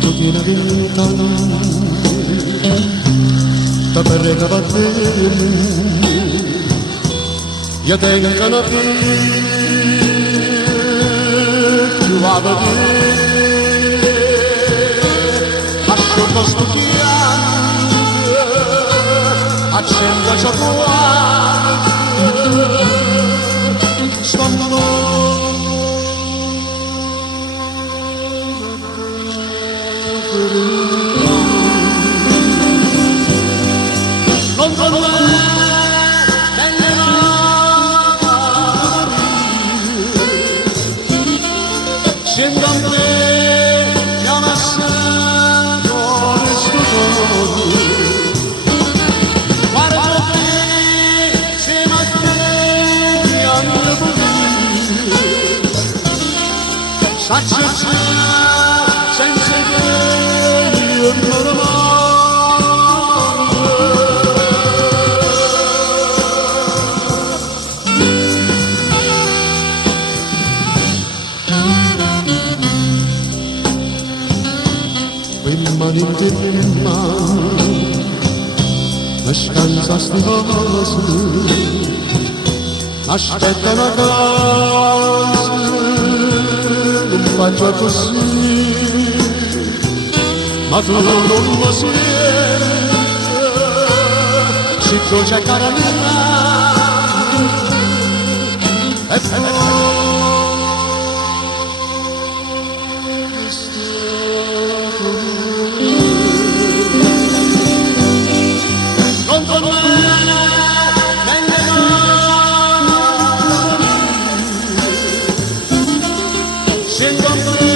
Tutina vint'anni da perrega battere io tengo il canapè più a vedere asciutto sto chiaro accendo ciò non scendo a me chiamassando questo giorno guarda te insieme a te mi hanno potuto saccio senza te io non ho mai mani in mano, la scansa stanosa, aspetta una casa, non faccio così, ma tu non lo senti, se tu c'è cara mia, e poi scendo